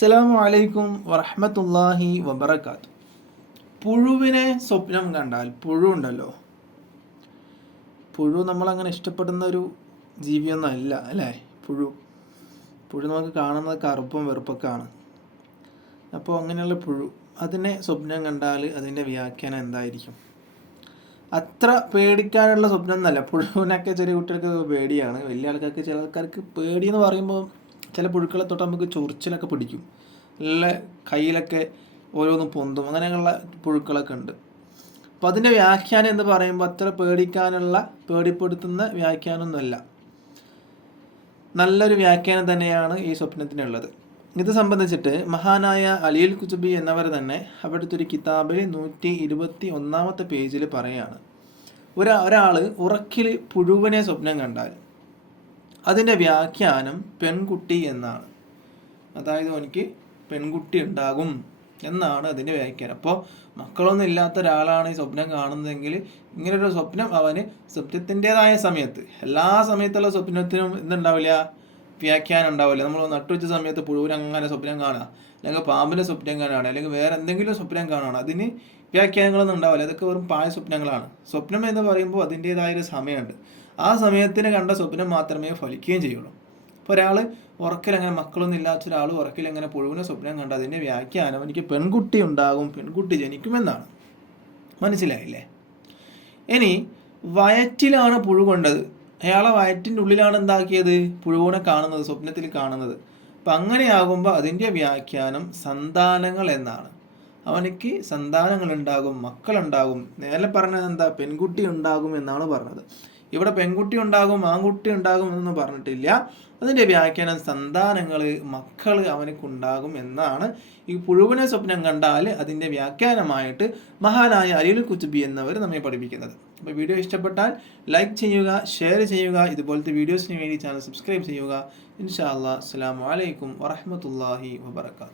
അസ്സലാമു അലൈക്കും വറഹ്മത്തുള്ളാഹി വബറകാത്തു. പുഴുവിനെ സ്വപ്നം കണ്ടാൽ, പുഴു ഉണ്ടല്ലോ, പുഴു നമ്മളങ്ങനെ ഇഷ്ടപ്പെടുന്ന ഒരു ജീവിയൊന്നും അല്ല അല്ലേ. പുഴു നമുക്ക് കാണുന്നത് കറുപ്പും വെറുപ്പൊക്കെ ആണ്. അപ്പോൾ അങ്ങനെയുള്ള പുഴു അതിനെ സ്വപ്നം കണ്ടാൽ അതിൻ്റെ വ്യാഖ്യാനം എന്തായിരിക്കും? അത്ര പേടിക്കാനുള്ള സ്വപ്നം എന്നല്ല. പുഴുവിനൊക്കെ ചെറിയ കുട്ടികൾക്ക് പേടിയാണ്, വലിയ ആൾക്കാർക്ക്, ചില ആൾക്കാർക്ക് പേടി എന്ന് പറയുമ്പോൾ ചില പുഴുക്കളെ തൊട്ട് നമുക്ക് ചൊറിച്ചിലൊക്കെ പിടിക്കും, നല്ല കയ്യിലൊക്കെ ഓരോന്നും പൊന്തും, അങ്ങനെയുള്ള പുഴുക്കളൊക്കെ ഉണ്ട്. അപ്പോൾ അതിൻ്റെ വ്യാഖ്യാനം എന്ന് പറയുമ്പോൾ അത്ര പേടിപ്പെടുത്തുന്ന വ്യാഖ്യാനമൊന്നുമല്ല, നല്ലൊരു വ്യാഖ്യാനം തന്നെയാണ് ഈ സ്വപ്നത്തിനുള്ളത്. ഇത് സംബന്ധിച്ചിട്ട് മഹാനായ അലിയുൽ ഖുതുബി എന്നവർ തന്നെ അവിടുത്തെ ഒരു കിതാബിൽ 121 പേജിൽ പറയാണ്, ഒരാൾ ഉറക്കിൽ പുഴുവിനെ സ്വപ്നം കണ്ടാൽ അതിൻ്റെ വ്യാഖ്യാനം പെൺകുട്ടി എന്നാണ്. അതായത് എനിക്ക് പെൺകുട്ടി ഉണ്ടാകും എന്നാണ് അതിൻ്റെ വ്യാഖ്യാനം. അപ്പോൾ മക്കളൊന്നും ഇല്ലാത്ത ഒരാളാണ് ഈ സ്വപ്നം കാണുന്നതെങ്കിൽ ഇങ്ങനൊരു സ്വപ്നം അവന് സ്വപ്നത്തിൻ്റെതായ സമയത്ത്, എല്ലാ സമയത്തുള്ള സ്വപ്നത്തിനും എന്തുണ്ടാവില്ല, വ്യാഖ്യാനം ഉണ്ടാവില്ല. നമ്മൾ നട്ടുവെച്ച സമയത്ത് പുഴുവിനങ്ങനെ സ്വപ്നം കാണുക, അല്ലെങ്കിൽ പാമ്പിൻ്റെ സ്വപ്നം കാണുകയാണ്, അല്ലെങ്കിൽ വേറെ എന്തെങ്കിലും സ്വപ്നം കാണുകയാണ്, അതിന് വ്യാഖ്യാനങ്ങളൊന്നും ഉണ്ടാവില്ല. അതൊക്കെ വെറും പായ സ്വപ്നങ്ങളാണ്. സ്വപ്നം എന്ന് പറയുമ്പോൾ അതിൻ്റെതായൊരു സമയമുണ്ട്. ആ സമയത്തിന് കണ്ട സ്വപ്നം മാത്രമേ ഫലിക്കുകയും ചെയ്യുള്ളൂ. ഇപ്പോൾ ഒരാൾ ഉറക്കിൽ അങ്ങനെ മക്കളൊന്നും ഇല്ലാത്ത ഒരാൾ ഉറക്കിൽ അങ്ങനെ പുഴുവിനെ സ്വപ്നം കണ്ട അതിൻ്റെ വ്യാഖ്യാനം എനിക്ക് പെൺകുട്ടി ഉണ്ടാകും, പെൺകുട്ടി ജനിക്കുമെന്നാണ്. മനസ്സിലായില്ലേ? ഇനി വയറ്റിലാണ് പുഴു കൊണ്ടത്, അയാളെ വയറ്റിൻ്റെ ഉള്ളിലാണ് എന്താക്കിയത്, പുഴുവിനെ കാണുന്നത്, സ്വപ്നത്തിൽ കാണുന്നത്. അപ്പം അങ്ങനെയാകുമ്പോൾ അതിൻ്റെ വ്യാഖ്യാനം സന്താനങ്ങൾ എന്നാണ്. അവനിക്ക് സന്താനങ്ങൾ ഉണ്ടാകും, മക്കളുണ്ടാകും. നേരെ പറഞ്ഞത് എന്താ, പെൺകുട്ടി ഉണ്ടാകും എന്നാണ് പറഞ്ഞത്. ഇവിടെ പെൺകുട്ടി ഉണ്ടാകും, ആൺകുട്ടി ഉണ്ടാകും എന്നൊന്നും പറഞ്ഞിട്ടില്ല. അതിൻ്റെ വ്യാഖ്യാനം സന്താനങ്ങൾ, മക്കൾ അവനക്കുണ്ടാകും എന്നാണ്. ഈ പുഴുവിനെ സ്വപ്നം കണ്ടാൽ അതിൻ്റെ വ്യാഖ്യാനമായിട്ട് മഹാനായ അലിയുൽ ഖുതുബി എന്നവർ നമ്മെ പഠിപ്പിക്കുന്നത്. അപ്പോൾ വീഡിയോ ഇഷ്ടപ്പെട്ടാൽ ലൈക്ക് ചെയ്യുക, ഷെയർ ചെയ്യുക, ഇതുപോലത്തെ വീഡിയോസിന് വേണ്ടി ചാനൽ സബ്സ്ക്രൈബ് ചെയ്യുക. ഇൻഷാ അല്ലാഹ്. അസ്സലാമു അലൈക്കും വറഹ്മത്തുള്ളാഹി വബറകാതുഹു.